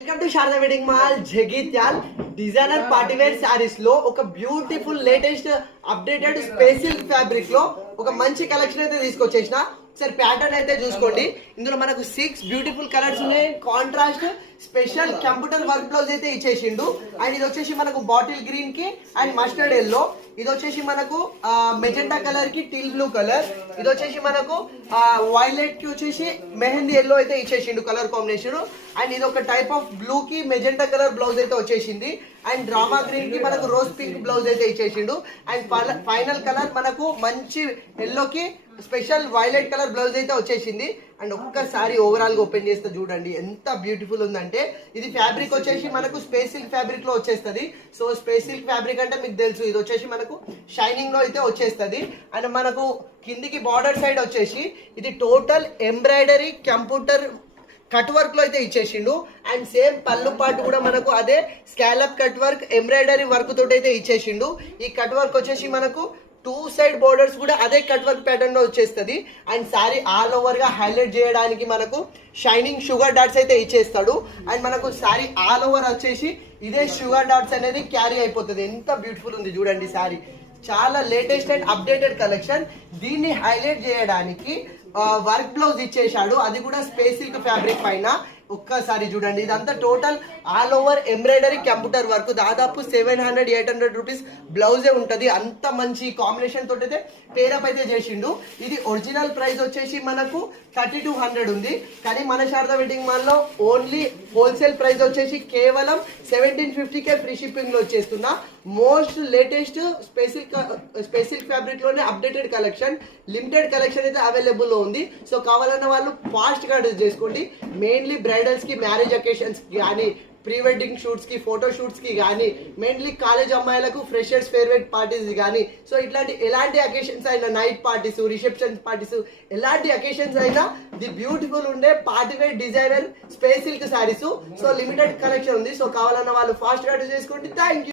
Welcome to Sharada wedding mall Jagtial. Designer party wear sarees లో ఒక beautiful latest updated special fabric లో ఒక మంచి కలెక్షన్ అయితే తీసుకొచ్చేసిన. ఒకసారి ప్యాటర్న్ అయితే చూసుకోండి. ఇందులో మనకు 6 బ్యూటిఫుల్ కలర్స్ ఉన్నాయి. Contrast special computer work blouse అయితే ఇచ్చేసిండు. అండ్ ఇది వచ్చేసి మనకు బాటిల్ గ్రీన్ కి అండ్ మస్టర్డ్ ఎల్లో, ఇది వచ్చేసి మనకు మెజెంటా కలర్ కి టీల్ బ్లూ కలర్, ఇది వచ్చేసి మనకు వైలెట్ కి వచ్చేసి మెహందీ ఎల్లో అయితే ఇచ్చేసిండు కలర్ కాంబినేషన్. అండ్ ఇది ఒక టైప్ ఆఫ్ బ్లూ కి మెజెంటా కలర్ బ్లౌజ్ అయితే వచ్చేసింది. అండ్ డ్రామా గ్రీన్ కి మనకు రోజ్ పింక్ బ్లౌజ్ అయితే ఇచ్చేసిండు. అండ్ ఫైనల్ కలర్ మనకు మంచి ఎల్లో కి స్పెషల్ వైలెట్ కలర్ బ్లౌజ్ అయితే వచ్చేసింది. అండ్ ఒక్కసారి ఓవరాల్ గా ఓపెన్ చేస్తే చూడండి ఎంత బ్యూటిఫుల్ ఉందంటే. ఇది ఫ్యాబ్రిక్ వచ్చేసి మనకు స్పేస్ సిల్క్ ఫ్యాబ్రిక్ లో వచ్చేస్తుంది. సో స్పేస్ సిల్క్ ఫ్యాబ్రిక్ అంటే మీకు తెలుసు, ఇది వచ్చేసి మనకు షైనింగ్ లో అయితే వచ్చేస్తుంది. అండ్ మనకు కిందికి బార్డర్ సైడ్ వచ్చేసి ఇది total embroidery computer cut work లో అయితే ఇచ్చేసిండు. అండ్ సేమ్ పళ్ళు పాటు కూడా మనకు అదే scallop cut work embroidery work తోటి అయితే ఇచ్చేసిండు. ఈ కట్ వర్క్ వచ్చేసి మనకు 2 సైడ్ బోర్డర్స్ కూడా అదే కట్ వర్క్ ప్యాటర్న్ లో వచ్చేస్తుంది. అండ్ సారీ ఆల్ ఓవర్ గా హైలైట్ చేయడానికి మనకు షైనింగ్ షుగర్ డాట్స్ అయితే ఇచ్చేస్తాడు. అండ్ మనకు సారీ ఆల్ ఓవర్ వచ్చేసి ఇదే షుగర్ డాట్స్ అనేది క్యారీ అయిపోతుంది. ఎంత బ్యూటిఫుల్ ఉంది చూడండి సారీ. చాలా లేటెస్ట్ అండ్ అప్డేటెడ్ కలెక్షన్. దీన్ని హైలైట్ చేయడానికి వర్క్ బ్లౌజ్ ఇచ్చేసాడు, అది కూడా స్పేస్ సిల్క్ ఫ్యాబ్రిక్ పైన. ఒక్కసారి చూడండి, ఇదంతా total all over embroidery computer work. దాదాపు 700-800 రూపీస్ బ్లౌజే ఉంటుంది. అంత మంచి కాంబినేషన్ తోటి అయితే పేరప్ అయితే చేసిండు. ఇది ఒరిజినల్ ప్రైస్ వచ్చేసి మనకు 3200 ఉంది. కానీ మన శారదా వెడ్డింగ్ మాల్ లో ఓన్లీ హోల్సేల్ ప్రైస్ వచ్చేసి కేవలం 1750కే ఫ్రీ షిప్పింగ్ లో వచ్చేస్తున్నా. మోస్ట్ లేటెస్ట్ స్పెసిల్ ఫ్యాబ్రిక్ లోనే అప్డేటెడ్ కలెక్షన్, లిమిటెడ్ కలెక్షన్ అయితే అవైలబుల్ లో ఉంది. సో కావాలన్న వాళ్ళు ఫాస్ట్ గా చేసుకోండి. మెయిన్లీ బ్రైడల్స్ కి, మ్యారేజ్ అకేషన్స్ కి కానీ, ప్రీ వెడ్డింగ్ షూట్స్ కి, ఫోటో షూట్స్ కి కానీ, మెయిన్లీ కాలేజ్ అమ్మాయిలకు ఫ్రెషర్స్ ఫేవరెట్ పార్టీస్ కానీ, సో ఇట్లాంటి ఎలాంటి అకేషన్స్ అయినా, నైట్ పార్టీస్, రిసెప్షన్ పార్టీస్, ఎలాంటి అకేషన్స్ అయినా ది బ్యూటిఫుల్ ఉండే partywear designer space silk saris. So limited collection ఉంది. సో కావాలన్న వాళ్ళు ఫాస్ట్ గా చేసుకోండి. Thank you.